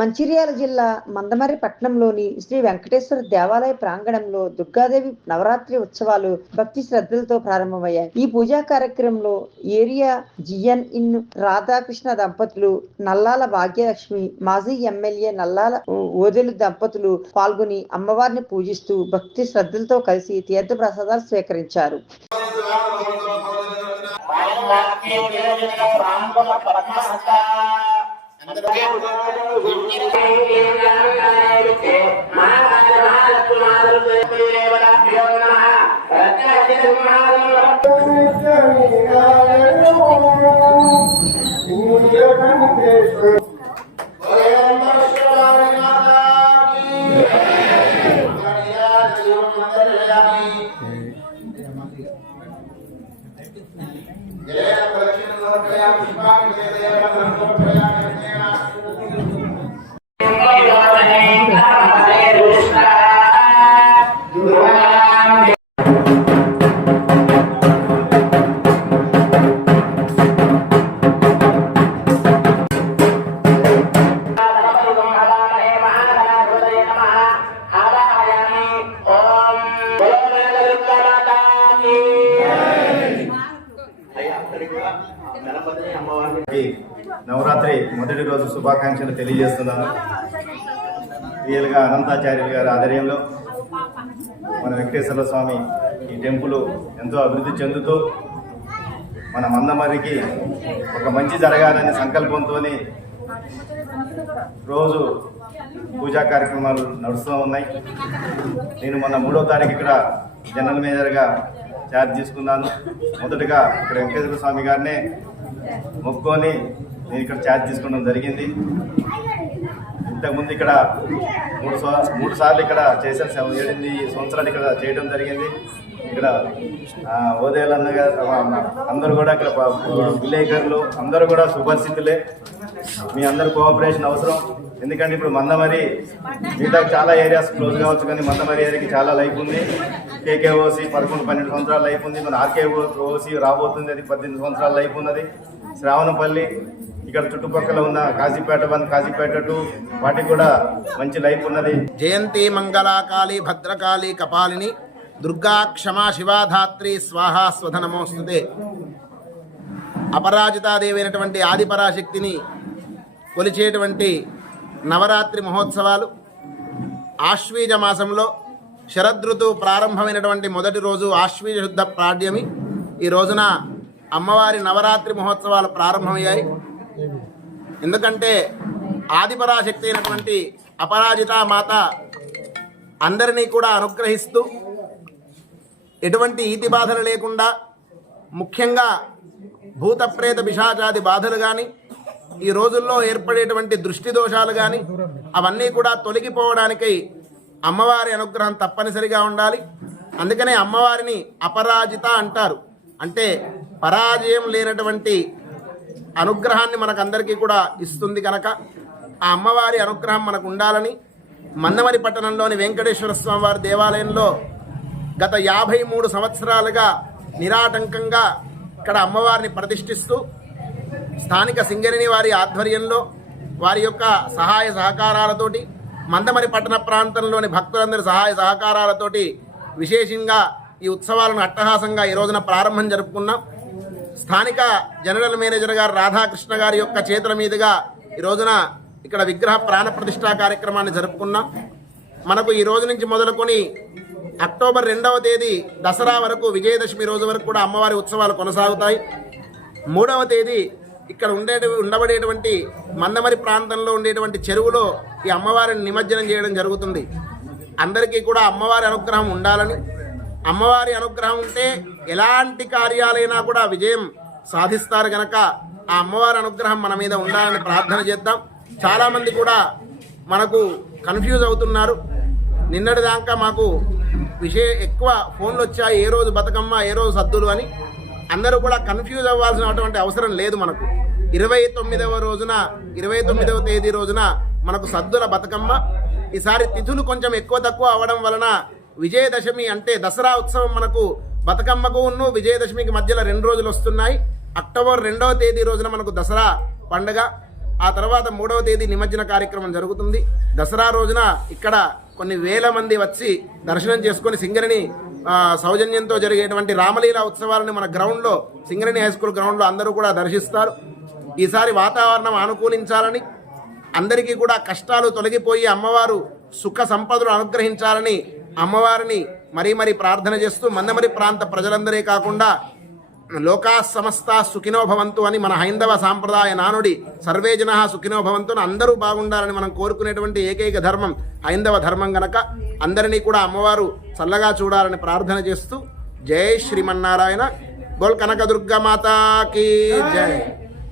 మంచిర్యాల జిల్లా మందమరి పట్టణంలోని శ్రీ వెంకటేశ్వర దేవాలయ ప్రాంగణంలో దుర్గాదేవి నవరాత్రి ఉత్సవాలు భక్తి శ్రద్ధలతో ప్రారంభమయ్యాయి. ఈ పూజా కార్యక్రమంలో ఏరియా జిఎన్ ఇన్ రాధాకృష్ణ దంపతులు నల్లాల భాగ్యలక్ష్మి మాజీ ఎమ్మెల్యే నల్లాల ఓదెలు దంపతులు పాల్గొని అమ్మవారిని పూజిస్తూ భక్తి శ్రద్ధలతో కలిసి తీర్థ ప్రసాదాలు స్వీకరించారు Yeah, but you know, I'm ఈ నవరాత్రి మొదటి రోజు శుభాకాంక్షలు తెలియజేస్తున్నాను. రియల్గా అనంతాచార్యులు గారి ఆధ్వర్యంలో మన వెంకటేశ్వర స్వామి ఈ టెంపుల్ ఎంతో అభివృద్ధి చెందుతూ మన మందమరికి ఒక మంచి జరగాలనే సంకల్పంతో రోజు పూజా కార్యక్రమాలు నడుస్తూ ఉన్నాయి. నేను మొన్న మూడో తారీఖు ఇక్కడ జనరల్ మేనేజర్గా ఛార్జ్ తీసుకున్నాను. మొదటగా ఇక్కడ వెంకటేశ్వర స్వామి గారినే మొక్కుకొని నేను ఇక్కడ ఛార్జ్ తీసుకోవడం జరిగింది. ఇంతకుముందు ఇక్కడ మూడు మూడు సార్లు ఇక్కడ చేసిన సెవెన్ ఏడెనిమిది సంవత్సరాలు ఇక్కడ చేయడం జరిగింది. ఇక్కడ ఆ, ఓదేలు అన్న గారు అందరూ కూడా ఇక్కడ విలేకరులు అందరూ కూడా సుపరిస్థితులే మీ అందరు కోఆపరేషన్ అవసరం. ఎందుకంటే ఇప్పుడు మందమరి మిగతా చాలా ఏరియాస్ క్లోజ్ కావచ్చు కానీ మందమరి ఏరియాకి చాలా లైఫ్ ఉంది. కేకేఓసి పదకొండు పన్నెండు సంవత్సరాల లైఫ్ ఉంది. మన ఆర్కేఓ ఓసీ రాబోతుంది. అది పద్దెనిమిది సంవత్సరాల లైఫ్ ఉన్నది. శ్రావణపల్లి ఇక్కడ చుట్టుపక్కల ఉన్న కాజీపేట వన్ కాజీపేట టూ వాటికి కూడా మంచి లైఫ్ ఉన్నది. జయంతి మంగళాకాళి భద్రకాళి కపాలిని దుర్గా క్షమా శివాధాత్రి స్వాహా స్వధనమోస్తుతే అపరాజితాదేవి అయినటువంటి ఆదిపరాశక్తిని కొలిచేటువంటి నవరాత్రి మహోత్సవాలు ఆశ్వీజ మాసంలో శరదృతువు ప్రారంభమైనటువంటి మొదటి రోజు ఆశ్వీజ శుద్ధ ప్రాడ్యమి ఈ రోజున అమ్మవారి నవరాత్రి మహోత్సవాలు ప్రారంభమయ్యాయి. ఎందుకంటే ఆదిపరాశక్తి అయినటువంటి అపరాజిత మాత అందరినీ కూడా అనుగ్రహిస్తూ ఎటువంటి ఈతి బాధలు లేకుండా ముఖ్యంగా భూత ప్రేత పిశాచాది బాధలు కానీ ఈ రోజుల్లో ఏర్పడేటువంటి దృష్టి దోషాలు కానీ అవన్నీ కూడా తొలగిపోవడానికై అమ్మవారి అనుగ్రహం తప్పనిసరిగా ఉండాలి. అందుకనే అమ్మవారిని అపరాజిత అంటారు. అంటే పరాజయం లేనటువంటి అనుగ్రహాన్ని మనకందరికీ కూడా ఇస్తుంది కనుక ఆ అమ్మవారి అనుగ్రహం మనకు ఉండాలని మన్నమరి పట్టణంలోని వెంకటేశ్వర స్వామి వారి దేవాలయంలో గత యాభై మూడు సంవత్సరాలుగా నిరాటంకంగా ఇక్కడ అమ్మవారిని ప్రతిష్ఠిస్తూ స్థానిక సింగరిని వారి ఆధ్వర్యంలో వారి యొక్క సహాయ సహకారాలతోటి మందమరి పట్టణ ప్రాంతంలోని భక్తులందరి సహాయ సహకారాలతోటి విశేషంగా ఈ ఉత్సవాలను అట్టహాసంగా ఈ రోజున ప్రారంభం జరుపుకున్నాం. స్థానిక జనరల్ మేనేజర్ గారు రాధాకృష్ణ గారి యొక్క చేతుల మీదుగా ఈ రోజున ఇక్కడ విగ్రహ ప్రాణప్రతిష్ఠా కార్యక్రమాన్ని జరుపుకున్నాం. మనకు ఈ రోజు నుంచి మొదలుకొని అక్టోబర్ రెండవ తేదీ దసరా వరకు విజయదశమి రోజు వరకు కూడా అమ్మవారి ఉత్సవాలు కొనసాగుతాయి. మూడవ తేదీ ఇక్కడ ఉండే ఉండబడేటువంటి మందమరి ప్రాంతంలో ఉండేటువంటి చెరువులో ఈ అమ్మవారిని నిమజ్జనం చేయడం జరుగుతుంది. అందరికీ కూడా అమ్మవారి అనుగ్రహం ఉండాలని అమ్మవారి అనుగ్రహం ఉంటే ఎలాంటి కార్యాలైనా కూడా విజయం సాధిస్తారు గనక ఆ అమ్మవారి అనుగ్రహం మన మీద ఉండాలని ప్రార్థన చేద్దాం. చాలామంది కూడా మనకు కన్ఫ్యూజ్ అవుతున్నారు. నిన్నటి దాకా మాకు విషయ ఎక్కువ ఫోన్లు వచ్చాయి. ఏ రోజు బతుకమ్మ ఏ రోజు సద్దులు అని. అందరూ కూడా కన్ఫ్యూజ్ అవ్వాల్సినటువంటి అవసరం లేదు మనకు. ఇరవై తొమ్మిదవ రోజున ఇరవై తొమ్మిదవ తేదీ రోజున మనకు సద్దుల బతుకమ్మ. ఈసారి తిథులు కొంచెం ఎక్కువ తక్కువ అవ్వడం వలన విజయదశమి అంటే దసరా ఉత్సవం మనకు బతుకమ్మకు ఉన్ను విజయదశమికి మధ్యలో రెండు రోజులు వస్తున్నాయి. అక్టోబర్ రెండవ తేదీ రోజున మనకు దసరా పండుగ. ఆ తర్వాత మూడవ తేదీ నిమజ్జన కార్యక్రమం జరుగుతుంది. దసరా రోజున ఇక్కడ కొన్ని వేల మంది వచ్చి దర్శనం చేసుకొని సింగరిని సౌజన్యంతో జరిగేటువంటి రామలీల ఉత్సవాలను మన గ్రౌండ్లో సింగరేణి హై స్కూల్ గ్రౌండ్లో అందరూ కూడా దర్శిస్తారు. ఈసారి వాతావరణం అనుకూలించాలని అందరికీ కూడా కష్టాలు తొలగిపోయి అమ్మవారు సుఖ సంపదలు అనుగ్రహించాలని అమ్మవారిని మరీ మరీ ప్రార్థన చేస్తూ మందమరి ప్రాంత ప్రజలందరే కాకుండా లోకా సమస్త సుఖినో భవంతు అని మన హైందవ సాంప్రదాయ నానుడి సర్వే జన సుఖినో భవంతు అని అందరూ బాగుండాలని మనం కోరుకునేటువంటి ఏకైక ధర్మం హైందవ ధర్మం గనక అందరినీ కూడా అమ్మవారు చల్లగా చూడాలని ప్రార్థన చేస్తూ జై శ్రీమన్నారాయణ గోల్ కనకదుర్గ మాతాకి జై.